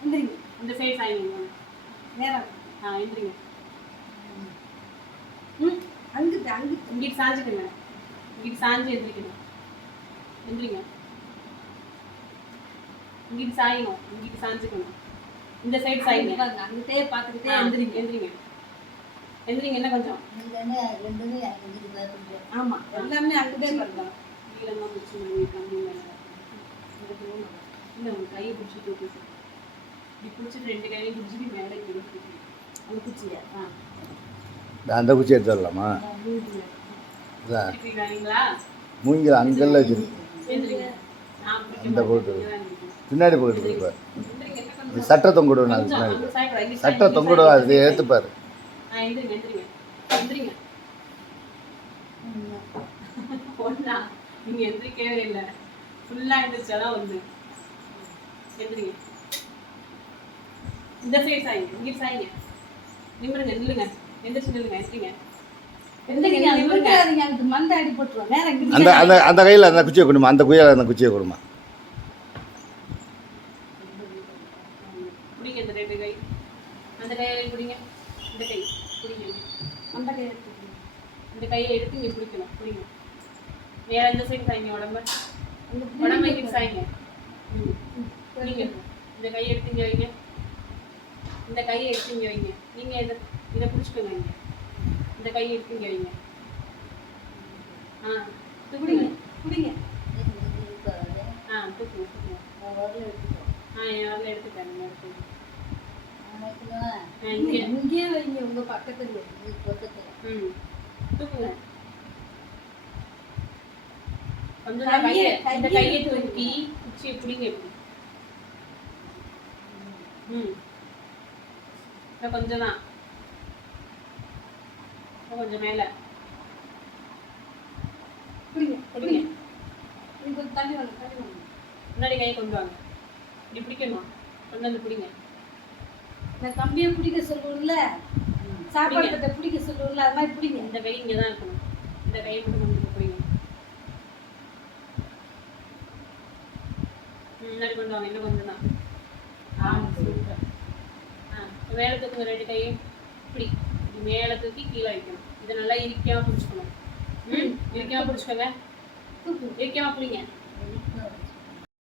எந்திரிங்க இந்த சைடு சாய்ங்க நேரம் ஆ எந்திரிங்க ம். அங்கிட்டு அங்கிட்டு. இங்கிட்டு சாஞ்சுக்கங்க இங்கிட்டு சாஞ்சு எந்திரிக்கணும். எந்திரிங்க. இங்கிட்டு சாயணும். இங்கிட்டு சாஞ்சுக்கணும். இந்த சைடு சாய்ங்க அங்கிட்டே பார்த்துக்கிட்டே எந்திரிங்க. எந்திரிங்க. எந்திரிங்க என்ன கொஞ்சம்? ஆமா. எல்லாமே அங்கிட்டே பாருங்க நீளமா பிடிச்சி வாங்கி கம்மி மேலே இல்லை உங்க கையை பிடிச்சி தூக்கி அந்த அந்த குச்சி எடுத்து வரலாமா மூங்கில் அங்கெல்லாம் வச்சிருக்கு மாட்டேன். போட்டு. பின்னாடி இந்த கொஞ்சம் சட்டை தொங்கிடுவேன் அது பின்னாடி அந்த சட்டை இந்த side, தொங்கிடுவா இந்த அது. ஏற்றுப்பார் எந்திரிக்கவே இல்லை ஃபுல்லா எந்திரிச்சாதான் ஒண்ணு எந்திரிங்க இந்த சைடு சாய்ங்க இங்க சாய்ங்க. நிமிருங்க நில்லுங்க. எந்திரிச்சு நில்லுங்க எந்திரிங்க. அந்த அந்த அந்த கையில் அந்த குச்சியை கொடுமா அந்த குயில அந்த குச்சியை கொடுமா. பிடிங்க இந்த ரெண்டு கை. அந்த கையை பிடிங்க இந்த கை. பிடிங்க அந்த கையை. இந்த கையை எடுத்து இங்க பிடிக்கணும் பிடிங்க வேற இந்த சைடு சாய்ங்க உடம்ப? உடம்ப சாய்ங்க. பிடிங்க இந்த கையை எடுத்து இங்க வைங்க. இந்த கையை எடுத்து இங்க வைங்க. நீங்க இதை இதை பிடிச்சிக்கோங்க இங்க. இந்த கையை எடுத்து இங்க வைங்க. ஆ பிடிங்க தூக்குங்க பிடிங்க ஆ தூக்குங்க தூக்குங்க ஆ என் வரல எடுத்துட்டேன் நீங்க எடுத்துங்க இங்க. வைங்க உங்க பக்கத்துல. ம். தூக்குங்க கொஞ்சம் கையை- இந்த கையை தூக்கி குச்சியை பிடிங்க ம். இன்னும் கொஞ்சம் தான் இன்னும் கொஞ்சம் மேலே. தள்ளி வாங்க தள்ளி வாங்க. முன்னாடி கையை கொண்டு வாங்க. இப்படி பிடிக்கணும். கொண்டு வந்து பிடிங்க இந்த கம்பியை பிடிக்க சொல்லுவோம்ல? சாப்பாடு பிடிக்க சொல்லுவோம்ல? அது மாதிரி பிடிங்க இந்த கை இங்கே தான் இருக்கணும். இந்த கையை மட்டும் கொஞ்சம் பிடிங்க முன்னாடி கொண்டு வாங்க. இன்னும் கொஞ்சம் தான் மேலே தூக்குங்க ரெண்டு கையும் இப்படி இப்படி மேலே தூக்கி கீழே வைக்கணும். இதை நல்லா இறுக்கியாக பிடிச்சிக்கணும். ம் இறுக்கியாக பிடிச்சிக்கோங்க. தூக்கு பிடிங்க.